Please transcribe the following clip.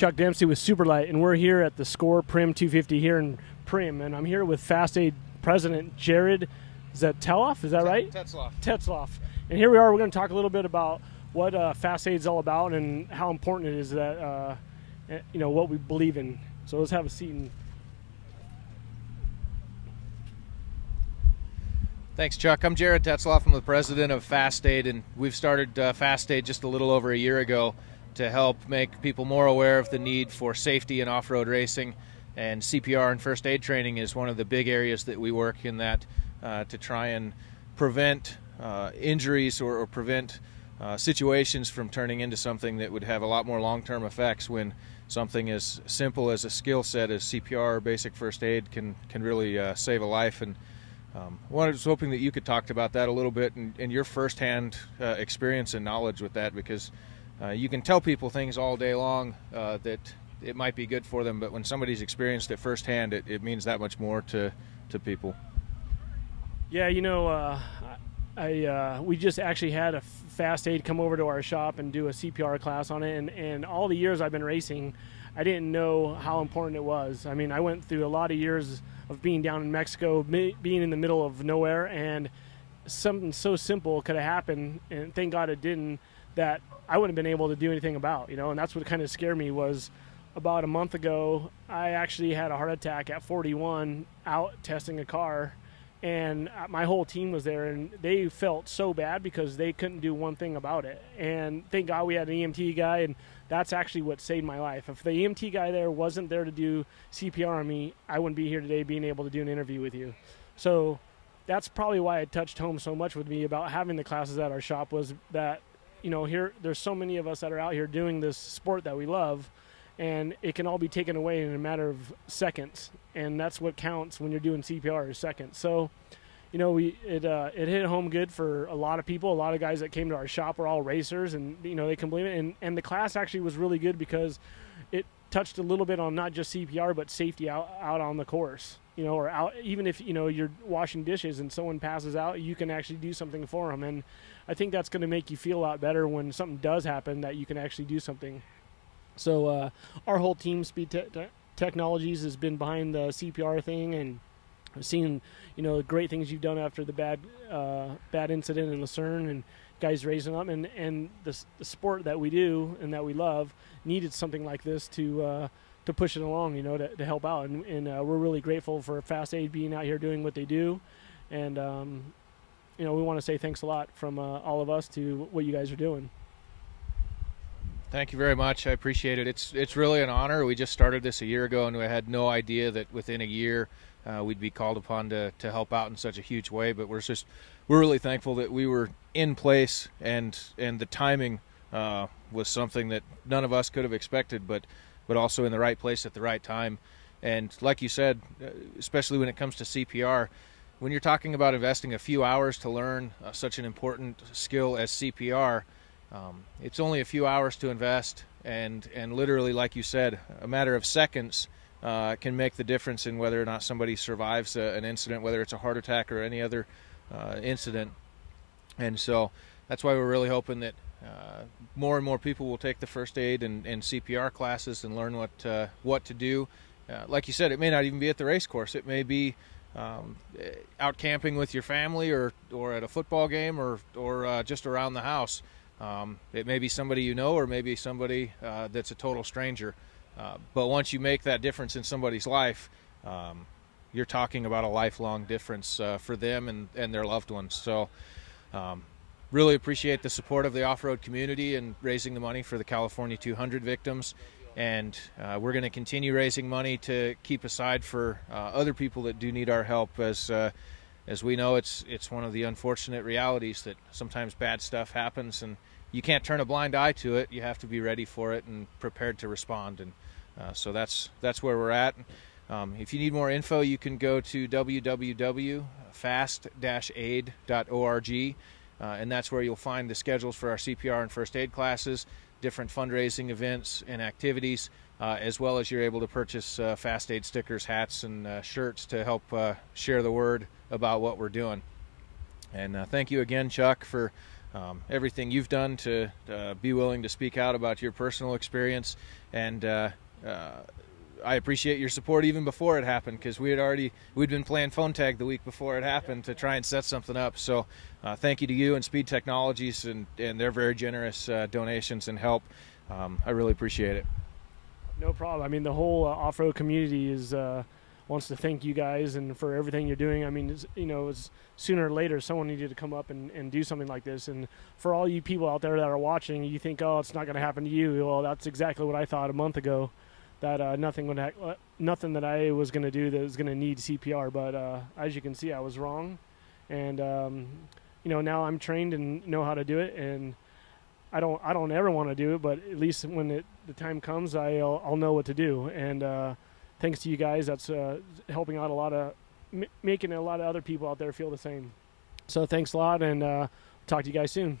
Chuck Dempsey with SuperLite, and we're here at the Score Primm 250 here in Primm, and I'm here with Fastaid President Jared Tetzloff. Is that right? Tetzloff. And here we are. We're going to talk a little bit about what Fastaid's all about and how important it is that what we believe in. So let's have a seat. Thanks, Chuck. I'm Jared Tetzloff. I'm the president of Fastaid, and we've started Fastaid just a little over a year ago to help make people more aware of the need for safety in off-road racing. And CPR and first aid training is one of the big areas that we work in, that to try and prevent injuries or prevent situations from turning into something that would have a lot more long-term effects, when something as simple as a skill set as CPR or basic first aid can really save a life. And I was hoping that you could talk about that a little bit and your firsthand experience and knowledge with that, because you can tell people things all day long that it might be good for them, but when somebody's experienced it firsthand, it means that much more to people. Yeah, we just actually had a Fastaid come over to our shop and do a CPR class on it, and all the years I've been racing, I didn't know how important it was. I mean, I went through a lot of years of being down in Mexico, being in the middle of nowhere, and something so simple could have happened, and thank God it didn't, that I wouldn't have been able to do anything about, and that's what kind of scared me. Was about a month ago, I actually had a heart attack at 41 out testing a car, and my whole team was there, and they felt so bad because they couldn't do one thing about it. And thank God we had an EMT guy, and that's actually what saved my life. If the EMT guy there wasn't there to do CPR on me, I wouldn't be here today being able to do an interview with you. So that's probably why it touched home so much with me about having the classes at our shop, was that, here there's so many of us that are out here doing this sport that we love, and it can all be taken away in a matter of seconds, and that's what counts when you're doing CPR, is seconds. So, it hit home good for a lot of people. A lot of guys that came to our shop were all racers, and they can believe it. And the class actually was really good because it touched a little bit on not just CPR but safety out on the course. Or out, even if you're washing dishes and someone passes out, you can actually do something for them. And I think that's going to make you feel a lot better when something does happen, that you can actually do something. So our whole team, Speed Technologies, has been behind the CPR thing, and I've seen great things you've done after the bad incident in Lucerne, and guys raising up, and the sport that we do and that we love needed something like this to push it along, to help out, and we're really grateful for Fastaid being out here doing what they do, and we want to say thanks a lot from all of us to what you guys are doing. Thank you very much. I appreciate it. It's really an honor. We just started this a year ago, and we had no idea that within a year we'd be called upon to help out in such a huge way. But we're really thankful that we were in place, and the timing was something that none of us could have expected, but also in the right place at the right time. And like you said, especially when it comes to CPR, when you're talking about investing a few hours to learn such an important skill as CPR, it's only a few hours to invest, and literally, like you said, a matter of seconds can make the difference in whether or not somebody survives an incident, whether it's a heart attack or any other incident. And so that's why we're really hoping that more and more people will take the first aid and CPR classes and learn what to do. Like you said, it may not even be at the race course. It may be out camping with your family, or at a football game, or just around the house. It may be somebody or maybe somebody that's a total stranger. But once you make that difference in somebody's life, you're talking about a lifelong difference for them and their loved ones. So really appreciate the support of the off-road community and raising the money for the California 200 victims. And we're going to continue raising money to keep aside for other people that do need our help, as we know it's one of the unfortunate realities that sometimes bad stuff happens, and you can't turn a blind eye to it. You have to be ready for it and prepared to respond. And so that's where we're at. If you need more info, you can go to www.fast-aid.org, and that's where you'll find the schedules for our CPR and first aid classes, different fundraising events and activities, as well as you're able to purchase Fastaid stickers, hats, and shirts to help share the word about what we're doing. And thank you again, Chuck, for everything you've done to be willing to speak out about your personal experience, and I appreciate your support even before it happened, because we'd been playing phone tag the week before it happened to try and set something up. So thank you to you and Speed Technologies and their very generous donations and help. I really appreciate it. No problem. I mean, the whole off-road community wants to thank you guys and for everything you're doing. I mean, it's sooner or later someone needed to come up and do something like this. And for all you people out there that are watching, you think, oh, it's not going to happen to you. Well, that's exactly what I thought a month ago, that nothing that I was going to do that was going to need CPR. But as you can see, I was wrong. And, now I'm trained and know how to do it. And I don't ever want to do it, but at least when the time comes, I'll know what to do. And thanks to you guys, that's helping out making a lot of other people out there feel the same. So thanks a lot, and talk to you guys soon.